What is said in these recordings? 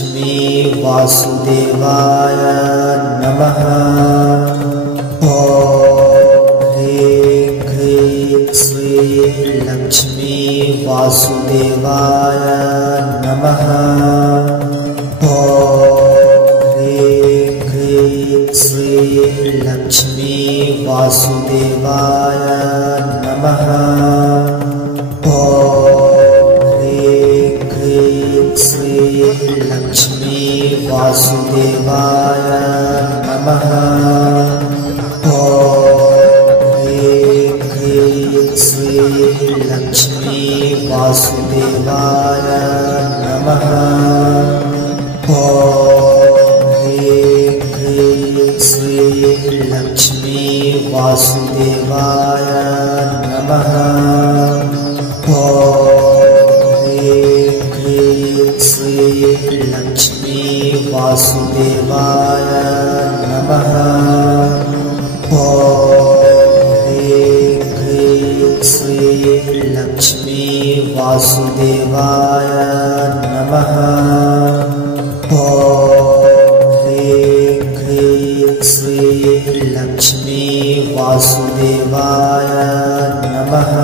लक्ष्मी वासुदेवाय नमः। ॐ ह्रीं क्लीं श्रीं लक्ष्मी वासुदेवाय नमः। ॐ ह्रीं क्लीं श्रीं लक्ष्मी वासुदेवाय नमः। श्री लक्ष्मी वासुदेवाय नमः। ॐ ह्रीं क्लीं श्री लक्ष्मी वासुदेवाय नमः। ॐ ह्रीं क्लीं श्री लक्ष्मी वासुदेवाय नमः। श्री लक्ष्मी वासुदेवाय नमः। ॐ ह्रीं क्लीं श्री लक्ष्मी वासुदेवाय नमः। ॐ ह्रीं क्लीं श्री लक्ष्मी वासुदेवाय नमः।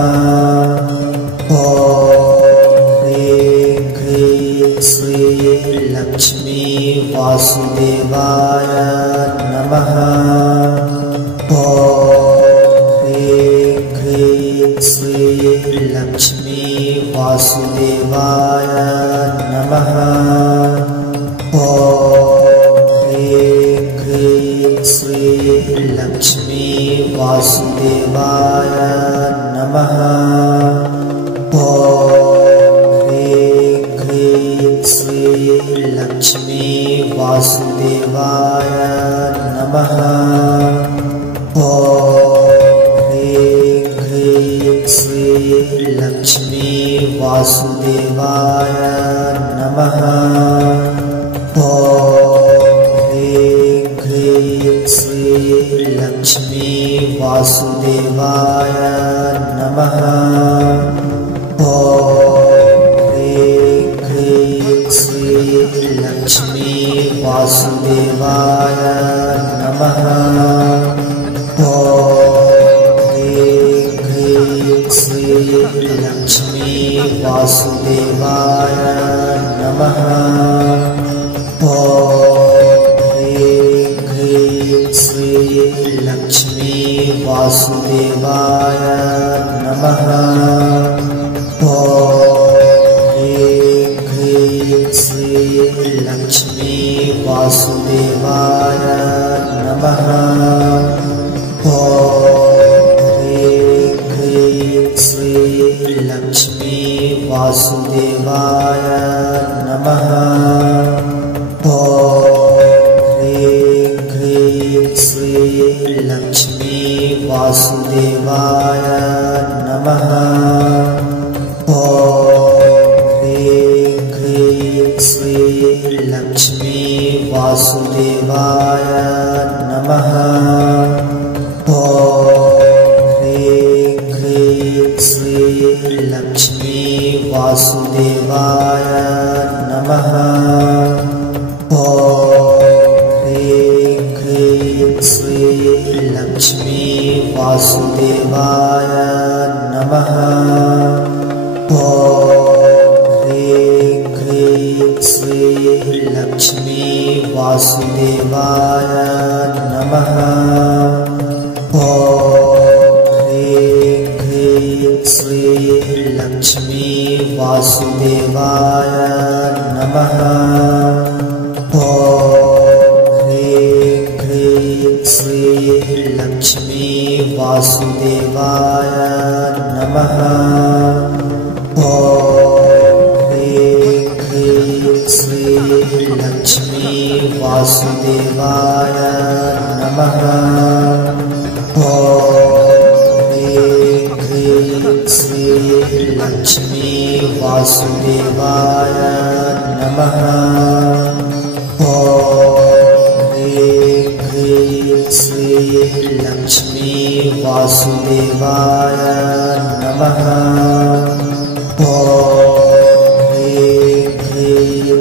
श्री लक्ष्मी वासुदेवाय नमः। ॐ ह्रीं क्लीं श्री लक्ष्मी वासुदेवाय नमः। ॐ ह्रीं क्लीं श्री लक्ष्मी वासुदेवाय नमः। श्री लक्ष्मी वासुदेवाय नमः। ॐ ह्रीं क्लीं श्री लक्ष्मी वासुदेवाय नमः। ॐ ह्रीं क्लीं श्री लक्ष्मी वासुदेवाय नमः। लक्ष्मी वासुदेवाय नमः। ॐ ह्रीं क्लीं श्री लक्ष्मी वासुदेवाय नमः। ॐ ह्रीं क्लीं श्री लक्ष्मी वासुदेवाय नमः। श्री लक्ष्मी वासुदेवाय नमः। ॐ ह्रीं क्लीं श्री लक्ष्मी वासुदेवाय नमः। ॐ ह्रीं क्लीं श्री लक्ष्मी वासुदेवाय नमः। श्री लक्ष्मी वासुदेवाय नमः। ॐ ह्रीं क्लीं श्री लक्ष्मी वासुदेवाय नमः। ॐ ह्रीं क्लीं श्री लक्ष्मी वासुदेवाय नमः। श्री लक्ष्मी वासुदेवाय नमः। ॐ ह्रीं क्लीं श्री लक्ष्मी वासुदेवाय नमः। ॐ ह्रीं क्लीं श्री लक्ष्मी वासुदेवाय नमः। श्री लक्ष्मी वासुदेवाय नमः। ॐ ह्रीं क्लीं श्री लक्ष्मी वासुदेवाय नमः। ॐ ह्रीं क्लीं श्री लक्ष्मी वासुदेवाय नमः। ॐ ह्रीं क्लीं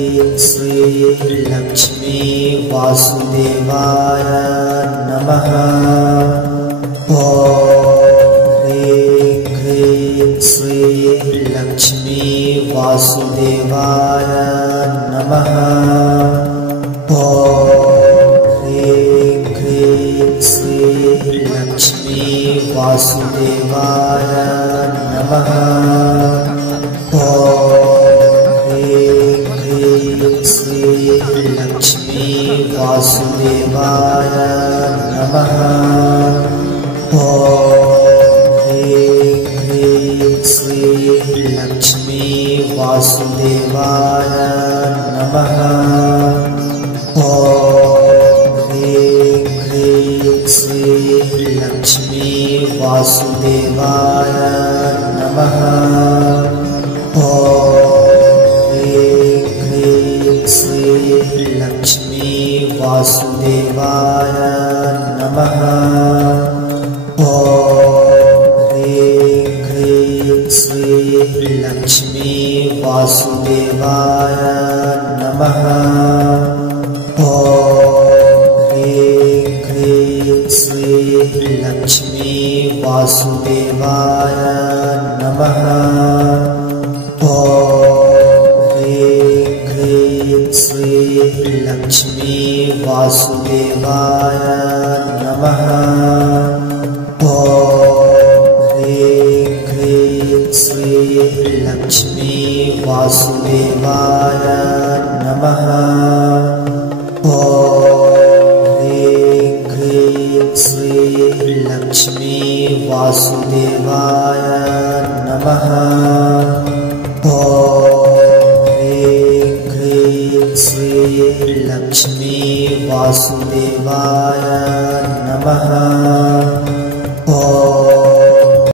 वासुदेवाय नमः। ॐ ह्रीं क्लीं श्रीं लक्ष्मी वासुदेवाय नमः। ॐ ह्रीं क्लीं श्रीं लक्ष्मी वासुदेवाय नमः। ॐ ह्रीं क्लीं श्रीं लक्ष्मी वासुदेवाय नमः। ॐ ह्रीं क्लीं श्रीं लक्ष्मी वासुदेवाय नमः। ॐ ह्रीं क्लीं श्रीं लक्ष्मी वासुदेवाय नमः। ॐ ह्रीं क्लीं श्रीं लक्ष्मी वासुदेवाय नमः। ॐ ह्रीं क्लीं श्रीं लक्ष्मी वासुदेवाय नमः। ॐ ह्रीं क्लीं श्रीं लक्ष्मी वासुदेवाय नमः। ॐ ह्रीं क्लीं श्रीं लक्ष्मी वासुदेवाय नमः। ॐ ह्रीं क्लीं श्रीं लक्ष्मी वासुदेवाय नमः। ॐ ह्रीं क्लीं श्रीं लक्ष्मी वासुदेवाय नमः। ॐ ह्रीं क्लीं श्रीं लक्ष्मी वासुदेवाय नमः। ॐ